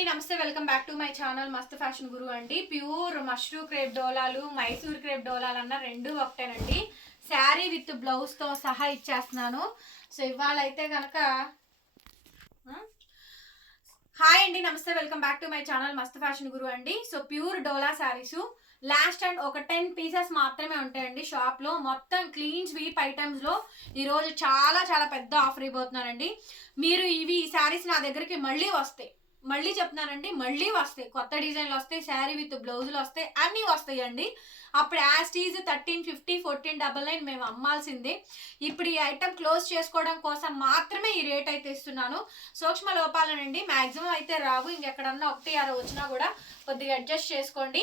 అండి నమస్తే welcome back to my channel Mast fashion Guru అండి. ప్యూర్ మష్రూ క్రేప్ డోలాలు మైసూర్ క్రేప్ డోలాలు అన్న రెండు ఒకటేనండి. శారీ విత్ బ్లౌజ్తో సహా ఇచ్చేస్తున్నాను. సో ఇవాళ అయితే కనుక హాయ్ అండి నమస్తే welcome back to my channel Mast fashion Guru అండి. So pure dola saris. Last and ఒక టెన్ పీసెస్ మాత్రమే ఉంటాయండి షాప్లో. మొత్తం క్లీన్ స్వీప్ ఐటమ్స్లో ఈరోజు చాలా చాలా పెద్ద ఆఫర్ ఇవ్వబోతున్నానండి. మీరు ఇవి ఈ శారీస్ నా దగ్గరికి మళ్ళీ వస్తాయి మళ్ళీ చెప్తున్నానండి మళ్ళీ వస్తాయి. కొత్త డిజైన్లు వస్తాయి శారీ విత్ బ్లౌజులు వస్తాయి అన్నీ వస్తాయండి. అప్పుడు as it is thirteen fifty fourteen double nine మేము అమ్మాల్సిందే. ఇప్పుడు ఈ ఐటమ్ క్లోజ్ చేసుకోవడం కోసం మాత్రమే ఈ రేట్ అయితే ఇస్తున్నాను. సూక్ష్మ లోపాలనండి. మ్యాక్సిమం అయితే రావు. ఇంకెక్కడన్నా ఒకటి అర వచ్చినా కూడా కొద్దిగా అడ్జస్ట్ చేసుకోండి.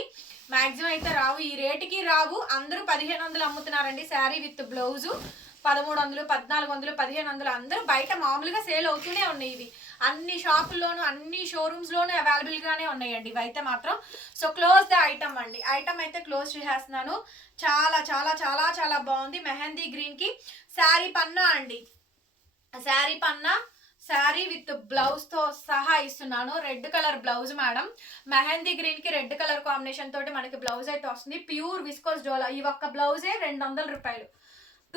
మ్యాక్సిమం అయితే రావు. ఈ రేటుకి రావు. అందరూ పదిహేను వందలు అమ్ముతున్నారండి శారీ విత్ బ్లౌజు. పదమూడు వందలు పద్నాలుగు వందలు పదిహేను వందలు అందరూ బయట మామూలుగా సేల్ అవుతూనే ఉన్నాయి ఇవి. అన్ని షాపుల్లోనూ అన్ని షోరూమ్స్లోనూ అవైలబుల్గానే ఉన్నాయండి. ఇవి అయితే మాత్రం సో క్లోజ్ ద ఐటమ్ అండి. ఐటమ్ అయితే క్లోజ్ చేసేస్తున్నాను. చాలా చాలా చాలా చాలా బాగుంది. మెహందీ గ్రీన్కి శారీ పన్నా అండి. శారీ పన్నా శారీ విత్ బ్లౌజ్తో సహా ఇస్తున్నాను. Red colour blouse madam. Mehendi గ్రీన్కి రెడ్ కలర్ కాంబినేషన్ తోటి మనకి బ్లౌజ్ అయితే వస్తుంది. Pure viscose dola. ఈ ఒక్క బ్లౌజే రెండు వందల రూపాయలు.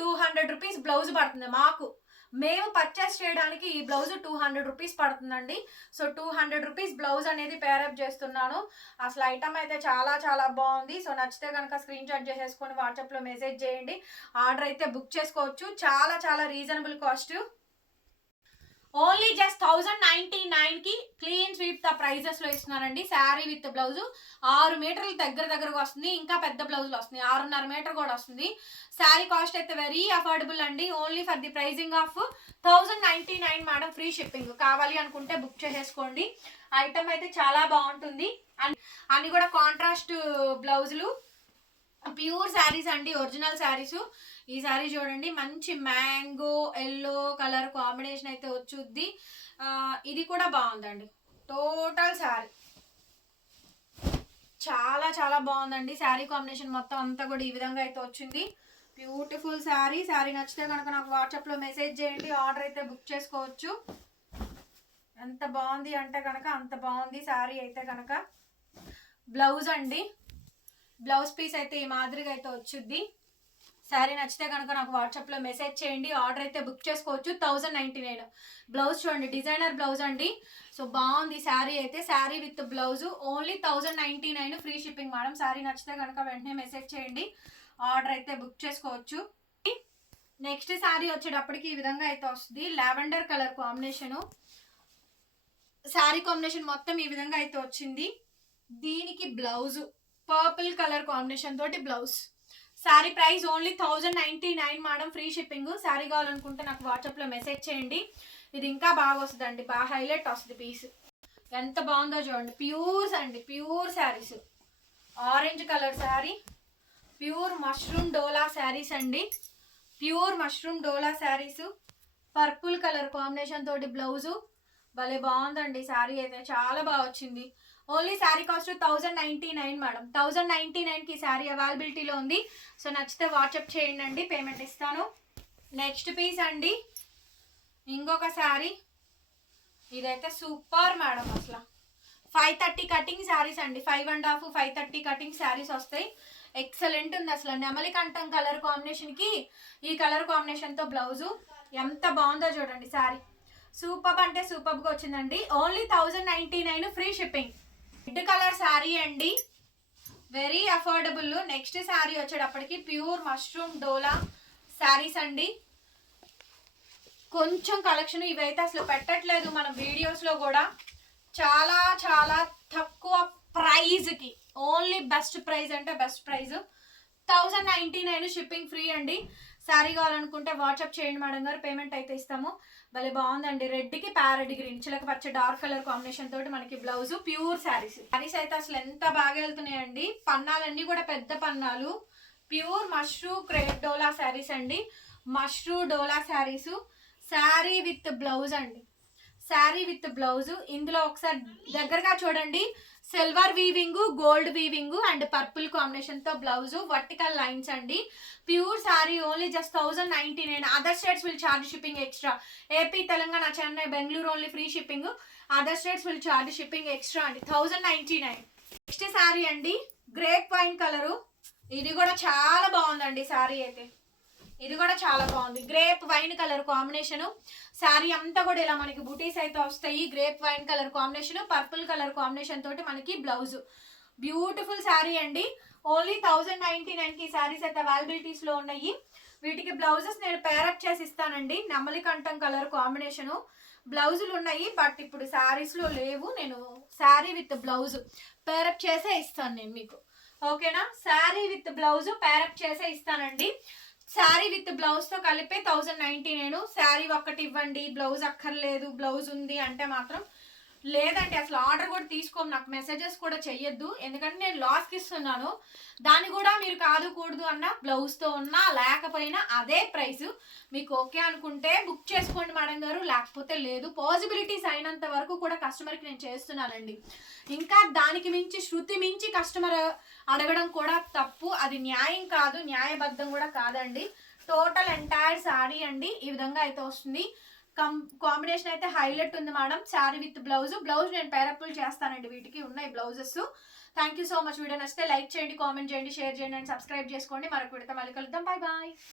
టూ హండ్రెడ్ రూపీస్ బ్లౌజ్ పడుతుంది మాకు. మేము పర్చేస్ చేయడానికి ఈ బ్లౌజ్ టూ హండ్రెడ్ రూపీస్ పడుతుందండి. So two hundred rupees blouse అనేది పేరప్ చేస్తున్నాను. అసలు ఐటమ్ అయితే చాలా చాలా బాగుంది. సో నచ్చితే కనుక స్క్రీన్ షాట్ చేసేసుకొని వాట్సాప్లో మెసేజ్ చేయండి. ఆర్డర్ అయితే బుక్ చేసుకోవచ్చు. చాలా చాలా reasonable cost only just thousand ninety నైన్కి క్లీన్ స్వీప్ ద ప్రైజెస్లో శారీ విత్ బ్లౌజ్ ఆరు మీటర్లు దగ్గర దగ్గరకు వస్తుంది. ఇంకా పెద్ద బ్లౌజులు వస్తుంది ఆరున్నర మీటర్ కూడా వస్తుంది. శారీ కాస్ట్ అయితే వెరీ అఫోర్డబుల్ అండి. Only for the pricing of thousand ninety nine madam free shipping. కావాలి అనుకుంటే బుక్ చేసేసుకోండి. ఐటమ్ అయితే చాలా బాగుంటుంది. అండ్ అన్ని కూడా కాంట్రాస్ట్ బ్లౌజులు. ప్యూర్ శారీస్ అండి ఒరిజినల్ శారీస్. ఈ శారీ చూడండి మంచి మ్యాంగో ఎల్లో కలర్ కాంబినేషన్ అయితే వచ్చుద్ది. ఇది కూడా బాగుందండి. టోటల్ శారీ. చాలా చాలా బాగుందండి. శారీ కాంబినేషన్ మొత్తం అంతా కూడా ఈ విధంగా అయితే వచ్చింది. బ్యూటిఫుల్ శారీ. శారీ నచ్చితే కనుక నాకు వాట్సాప్లో మెసేజ్ చేయండి ఆర్డర్ అయితే బుక్ చేసుకోవచ్చు. ఎంత బాగుంది అంటే కనుక అంత బాగుంది శారీ అయితే కనుక. బ్లౌజ్ అండి. బ్లౌజ్ పీస్ అయితే ఈ మాదిరిగా అయితే వచ్చుద్ది. శారీ నచ్చితే కనుక నాకు వాట్సాప్లో మెసేజ్ చేయండి. ఆర్డర్ అయితే బుక్ చేసుకోవచ్చు. థౌజండ్ నైంటీ నైన్ బ్లౌజ్ చూడండి డిజైనర్ బ్లౌజ్ అండి. సో బాగుంది శారీ అయితే. Sari with blouse only thousand ninety nine free shipping madam sari నచ్చితే కనుక వెంటనే మెసేజ్ చేయండి. ఆర్డర్ అయితే బుక్ చేసుకోవచ్చు. నెక్స్ట్ శారీ వచ్చేటప్పటికి ఈ విధంగా అయితే వస్తుంది. Lavender colour combination sari combination మొత్తం ఈ విధంగా అయితే వచ్చింది. దీనికి బ్లౌజు పర్పుల్ కలర్ కాంబినేషన్ తోటి blouse sari price only thousand ninety nine madam free shipping sari కావాలనుకుంటే నాకు వాట్సాప్లో మెసేజ్ చేయండి. ఇది ఇంకా బాగా వస్తుందండి బాగా హైలైట్ వస్తుంది పీస్ ఎంత బాగుందో చూడండి ప్యూర్స్ అండి pure saris orange colour sari pure mushroom dola saris అండి. Pure mushroom dola saris purple colour combination తోటి బ్లౌజు భలే బాగుందండి శారీ అయితే. చాలా బాగా వచ్చింది. Only sari cost thousand ninety nine madam. Thousand ninety నైన్కి శారీ అవైలబిలిటీలో ఉంది. సో నచ్చితే వాట్సాప్ చేయండి అండి పేమెంట్ ఇస్తాను. నెక్స్ట్ పీస్ అండి. ఇంకొక శారీ. ఇదైతే సూపర్ మేడం అసలు. ఫైవ్ థర్టీ కటింగ్ శారీస్ అండి. Five and half five thirty cutting saris వస్తాయి. ఎక్సలెంట్ ఉంది అసలు. నెమలి కంఠం కలర్ కాంబినేషన్కి ఈ కలర్ కాంబినేషన్తో బ్లౌజు. ఎంత బాగుందో చూడండి శారీ. సూపర్ అంటే సూపర్గా వచ్చిందండి. Only thousand ninety nine free shipping. Red colour sari అండి. వెరీ అఫోర్డబుల్ నెక్స్ట్ శారీ వచ్చేటప్పటికి ప్యూర్ మష్రూమ్ డోలా శారీస్ అండి. కొంచెం కలెక్షన్ ఇవైతే అసలు పెట్టట్లేదు మన వీడియోస్లో కూడా. చాలా చాలా తక్కువ ప్రైజ్కి ఓన్లీ బెస్ట్ ప్రైజ్ అంటే best price thousand ninety nine shipping free అండి. శారీ కావాలనుకుంటే వాట్సాప్ చేయండి మేడం గారు పేమెంట్ అయితే ఇస్తాము. భలే బాగుందండి. రెడ్కి ప్యారెడ్ గ్రీన్ చిలక పచ్చ డార్క్ కలర్ కాంబినేషన్ తోటి మనకి బ్లౌజ్ ప్యూర్ శారీస్ శారీస్ అయితే అసలు ఎంత బాగా వెళ్తున్నాయండి. పన్నాలన్నీ కూడా పెద్ద పన్నాలు. ప్యూర్ మష్రూ క్రేప్ డోలా శారీస్ అండి. మష్రూ డోలా శారీస్ శారీ విత్ బ్లౌజ్ అండి. శారీ విత్ బ్లౌజ్ ఇందులో ఒకసారి దగ్గరగా చూడండి. Silver weaving gold weaving and purple కాంబినేషన్తో బ్లౌజ్ వర్టికల్ లైన్స్ అండి. Pure sari only just thousand ninety nine. Other states will charge shipping extra AP Telangana Chennai Bengaluru only free shipping other states will charge shipping extra అండి. Thousand ninety nine. Next sari అండి. Grape wine colour ఇది కూడా చాలా బాగుందండి శారీ అయితే. ఇది కూడా చాలా బాగుంది. Grape wine colour combination sari అంతా కూడా ఇలా మనకి బుటీస్ అయితే వస్తాయి. Grape wine colour combination purple colour combination తోటి మనకి బ్లౌజ్ బ్యూటిఫుల్ శారీ అండి. ఓన్లీ థౌజండ్ నైన్టీ నైన్కి శారీస్ అయితే అవైలబిలిటీస్లో ఉన్నాయి. వీటికి బ్లౌజెస్ నేను పేరప్ చేసి ఇస్తానండి. నెమలి కంఠం కలర్ కాంబినేషన్ బ్లౌజులు ఉన్నాయి. బట్ ఇప్పుడు శారీస్లో లేవు. నేను శారీ విత్ బ్లౌజ్ పేరప్ చేసే ఇస్తాను నేను మీకు. ఓకేనా శారీ విత్ బ్లౌజ్ పేరప్ చేసే ఇస్తానండి. శారీ విత్ బ్లౌజ్తో కలిపే థౌజండ్ నైన్టీ నేను. శారీ ఒక్కటి ఇవ్వండి బ్లౌజ్ అక్కర్లేదు బ్లౌజ్ ఉంది అంటే మాత్రం లేదండి అసలు ఆర్డర్ కూడా తీసుకోము నాకు మెసేజెస్ కూడా చెయ్యొద్దు. ఎందుకంటే నేను లాస్కి ఇస్తున్నాను. దాన్ని కూడా మీరు కాదు కూడదు అన్న బ్లౌజ్తో ఉన్నా లేకపోయినా అదే ప్రైస్ మీకు ఓకే అనుకుంటే బుక్ చేసుకోండి మేడం గారు. లేకపోతే లేదు. పాసిబిలిటీస్ అయినంత వరకు కూడా కస్టమర్కి నేను చేస్తున్నానండి. ఇంకా దానికి మించి శృతి మించి కస్టమర్ అడగడం కూడా తప్పు. అది న్యాయం కాదు న్యాయబద్ధం కూడా కాదండి. టోటల్ ఎంటైర్ సారీ అండి. ఈ విధంగా అయితే వస్తుంది. కం కాంబినేషన్ అయితే హైలైట్ ఉంది madam. Sari with blouse. Blouse నేను పేరప్పులు చేస్తానండి వీటికి. ఉన్నాయి blouses. Thank you so much. Video నచ్చితే లైక్ చేయండి కామెంట్ చేయండి షేర్ చేయండి అండ్ సబ్స్క్రైబ్ చేసుకోండి. మరొక విడత మళ్ళీ కలుద్దాం. Bye bye.